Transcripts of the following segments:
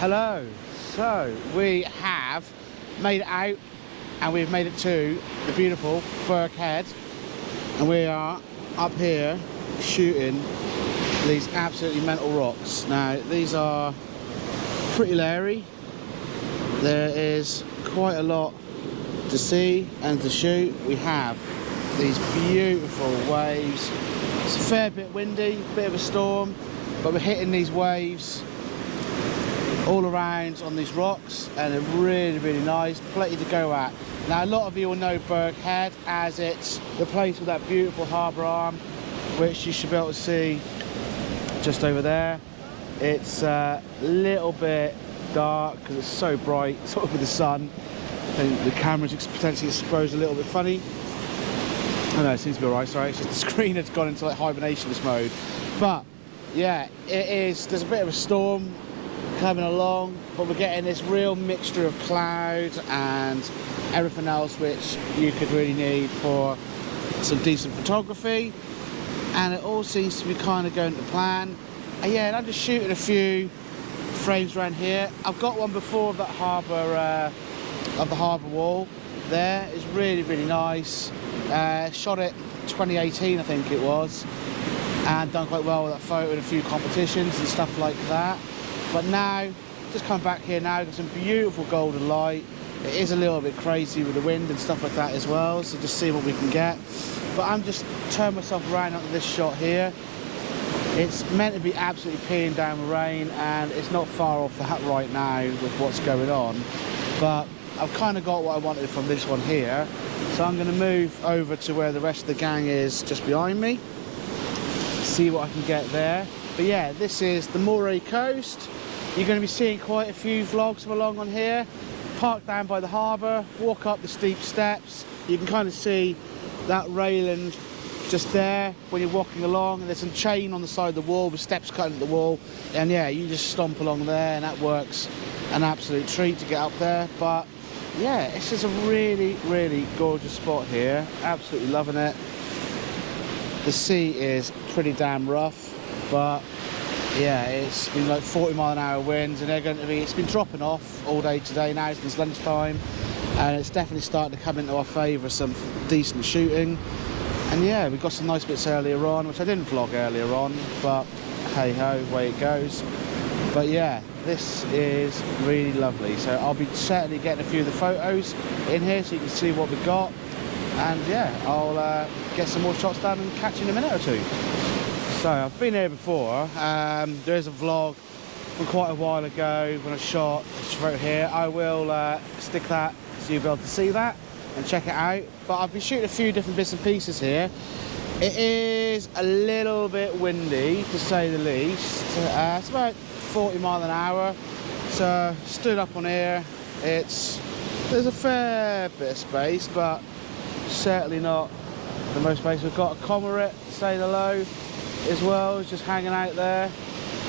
Hello. So we have made it out and we've made it to the beautiful Burghead, and we are up here shooting these absolutely mental rocks. Now these are pretty leery. There is quite a lot to see and to shoot. We have these beautiful waves. It's a fair bit windy, bit of a storm, but we're hitting these waves all around on these rocks, and they're really nice. Plenty to go at. Now a lot of you will know Burghead as it's the place with that beautiful harbour arm, which you should be able to see just over there. It's a little bit dark because it's so bright, sort of with the sun. I think the camera's potentially exposed a little bit funny. Oh no, it seems to be alright, sorry, it's just the screen has gone into like hibernationist mode. But yeah, it is, there's a bit of a storm coming along, but we're getting this real mixture of clouds and everything else which you could really need for some decent photography, and it all seems to be kind of going to plan. And yeah, and I'm just shooting a few frames around here. I've got one before of that harbour, of the harbour wall there. It's really nice. Shot it 2018 I think it was, and done quite well with that photo in a few competitions and stuff like that. But now, just come back here now, got some beautiful golden light. It is a little bit crazy with the wind and stuff like that as well, so just see what we can get. But I'm just turning myself around onto this shot here. It's meant to be absolutely peeing down with rain, and it's not far off that right now with what's going on. But I've kind of got what I wanted from this one here. So I'm going to move over to where the rest of the gang is just behind me. See what I can get there. But yeah, this is the Moray coast. You're going to be seeing quite a few vlogs along on here. Park down by the harbour, walk up the steep steps. You can kind of see that railing just there when you're walking along, and there's some chain on the side of the wall with steps cutting at the wall, and yeah, you just stomp along there and that works an absolute treat to get up there. But yeah, it's just a really gorgeous spot here. Absolutely loving it. The sea is pretty damn rough, but yeah, it's been like 40-mile-an-hour winds, and they're going to be, it's been dropping off all day today now since lunchtime, and it's definitely starting to come into our favour, some decent shooting. And yeah, we got some nice bits earlier on, which I didn't vlog earlier on, but hey ho, away it goes. But yeah, this is really lovely. So I'll be certainly getting a few of the photos in here so you can see what we got. And yeah, I'll get some more shots done and catch you in a minute or two. So I've been here before. There is a vlog from quite a while ago when I shot this photo here. I will stick that so you'll be able to see that and check it out. But I've been shooting a few different bits and pieces here. It is a little bit windy, to say the least. It's about 40 mile an hour. So stood up on here. There's a fair bit of space, but certainly not the most space. We've got a cormorant, to say the low, as well. It's just hanging out there,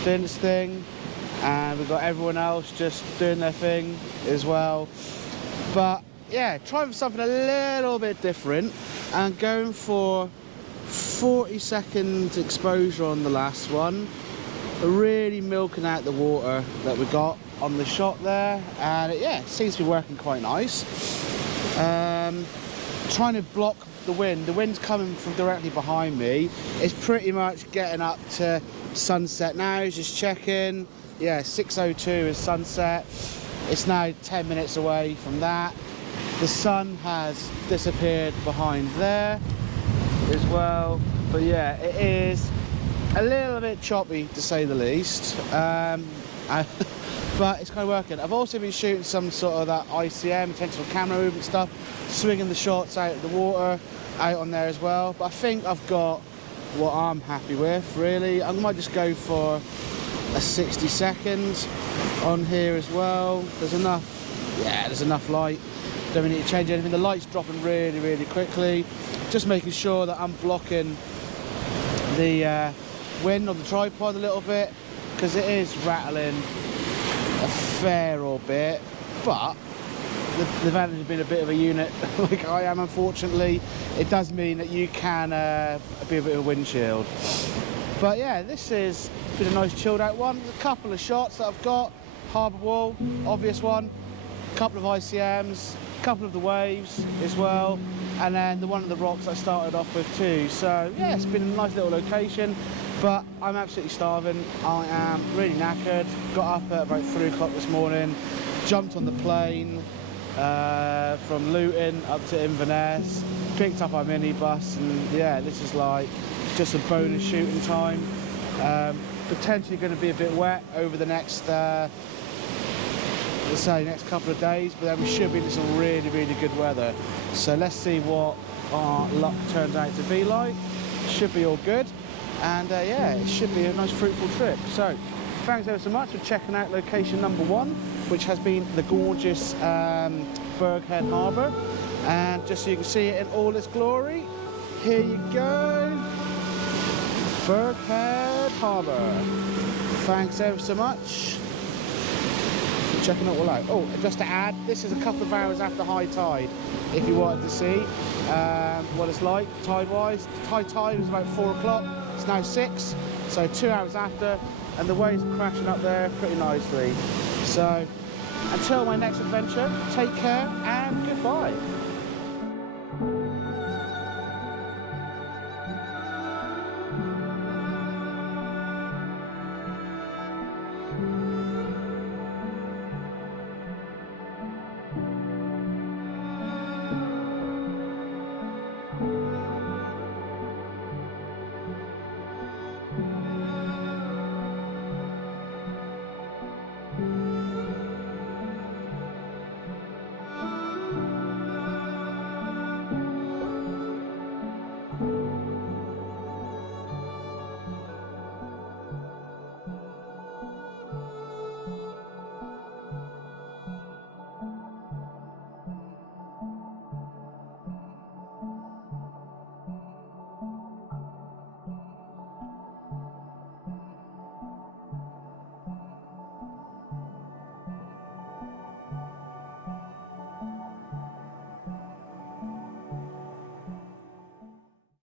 doing its thing. And we've got everyone else just doing their thing as well. But yeah, trying for something a little bit different and going for 40-second exposure on the last one. Really milking out the water that we got on the shot there, and it seems to be working quite nice. Trying to block the wind. The wind's coming from directly behind me. It's pretty much getting up to sunset now. Just checking. Yeah, 6:02 is sunset. It's now 10 minutes away from that. The sun has disappeared behind there as well. But yeah, it is a little bit choppy, to say the least. But it's kind of working. I've also been shooting some sort of that ICM, intentional camera movement stuff, swinging the shots out of the water, out on there as well. But I think I've got what I'm happy with, really. I might just go for a 60 seconds on here as well. There's enough light. Don't really need to change anything. The light's dropping really quickly. Just making sure that I'm blocking the wind on the tripod a little bit, because it is rattling a fair old bit. But the advantage of being a bit of a unit like I am, unfortunately, it does mean that you can be a bit of a windshield. But yeah, this has been a nice chilled out one. There's a couple of shots that I've got harbour wall, obvious one, a couple of ICMs, a couple of the waves as well, and then the one of the rocks I started off with too. So yeah, it's been a nice little location, but I'm absolutely starving. I am really knackered. Got up at about 3 o'clock this morning, jumped on the plane from Luton up to Inverness, picked up our minibus, and yeah, this is like just a bonus shooting time. Potentially going to be a bit wet over the next let's say next couple of days, but then we should be in some really good weather. So let's see what our luck turns out to be like. Should be all good, and yeah, it should be a nice fruitful trip. So thanks ever so much for checking out location number 1, which has been the gorgeous Burghead Harbour, and just so you can see it in all its glory, here you go, Burghead Harbour. Thanks ever so much for checking it all out. Oh, and just to add, this is a couple of hours after high tide, if you wanted to see what it's like tide-wise. High tide was about 4 o'clock, it's now 6, so 2 hours after, and the waves are crashing up there pretty nicely. So until my next adventure, take care and goodbye.